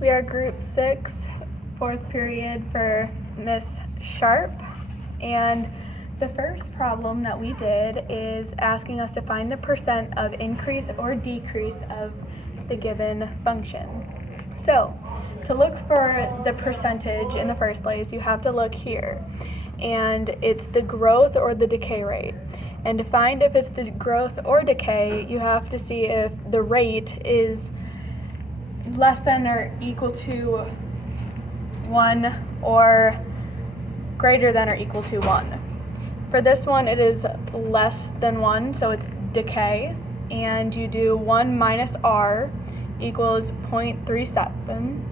We are group 6, 4th period for Miss Sharp, and the first problem that we did is asking us to find the percent of increase or decrease of the given function. So, to look for the percentage in the first place, you have to look here, and it's the growth or the decay rate. And to find if it's the growth or decay, you have to see if the rate is less than or equal to 1 or greater than or equal to 1. For this one, it is less than 1, so it's decay, and you do 1 minus r equals 0.37,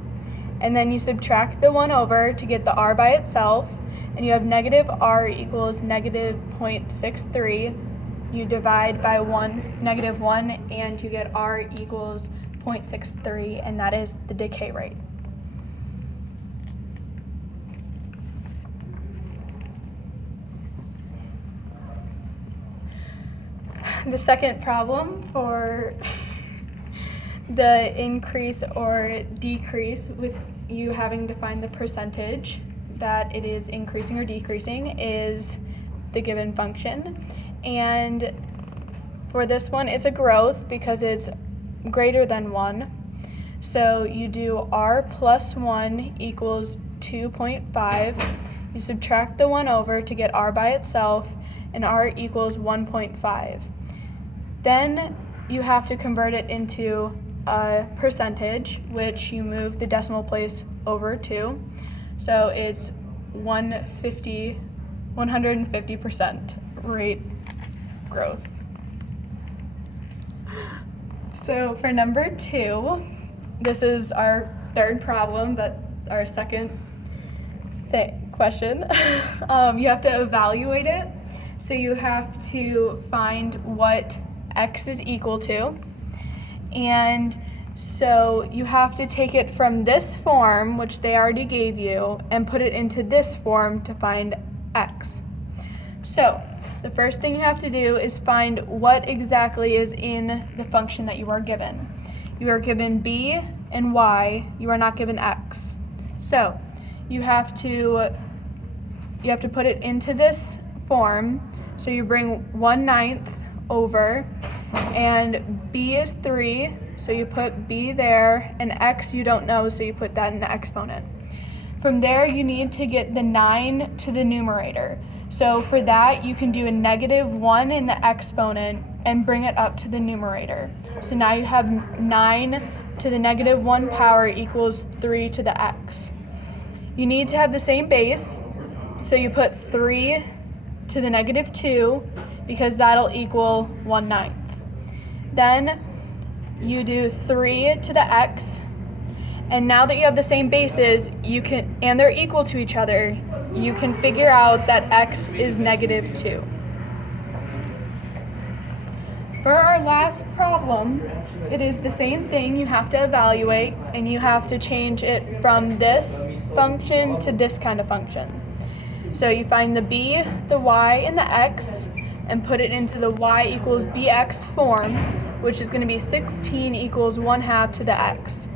and then you subtract the 1 over to get the r by itself, and you have negative r equals negative 0.63. You divide by negative 1, and you get r equals 0.63, and that is the decay rate. The second problem for the increase or decrease with you having to find the percentage that it is increasing or decreasing is the given function. And for this one, it's a growth because it's greater than 1. So you do r plus 1 equals 2.5. You subtract the 1 over to get r by itself, and r equals 1.5. Then you have to convert it into a percentage, which you move the decimal place over to. So it's 150% rate growth. So for number 2, this is our third problem, but our second question. You have to evaluate it. So you have to find what x is equal to. And so you have to take it from this form, which they already gave you, and put it into this form to find x. So the first thing you have to do is find what exactly is in the function that you are given. You are given b and y, you are not given x. So you have to put it into this form. So you bring 1/9 over, and b is 3, so you put b there, and x you don't know, so you put that in the exponent. From there, you need to get the 9 to the numerator. So for that, you can do a -1 in the exponent and bring it up to the numerator. So now you have 9 to the -1 power equals 3 to the x. You need to have the same base, so you put 3 to the -2, because that'll equal 1/9. Then you do 3 to the x, and now that you have the same bases, and they're equal to each other, you can figure out that x is -2. For our last problem, it is the same thing. You have to evaluate, and you have to change it from this function to this kind of function. So you find the b, the y, and the x, and put it into the y equals bx form, which is going to be 16 equals 1/2 to the x.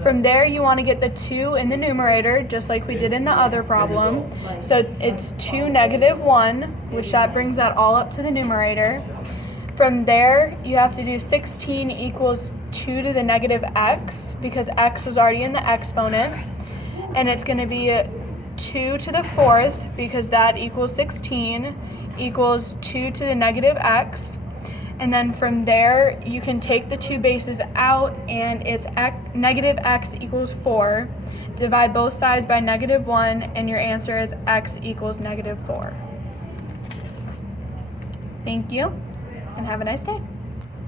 From there, you want to get the 2 in the numerator, just like we did in the other problem. So it's 2 -1, which that brings that all up to the numerator. From there, you have to do 16 equals 2 to the -x, because x was already in the exponent. And it's going to be 2 to the 4th, because that equals 16, equals 2 to the -x. And then from there, you can take the two bases out, and it's -x equals 4. Divide both sides by -1, and your answer is x equals -4. Thank you, and have a nice day.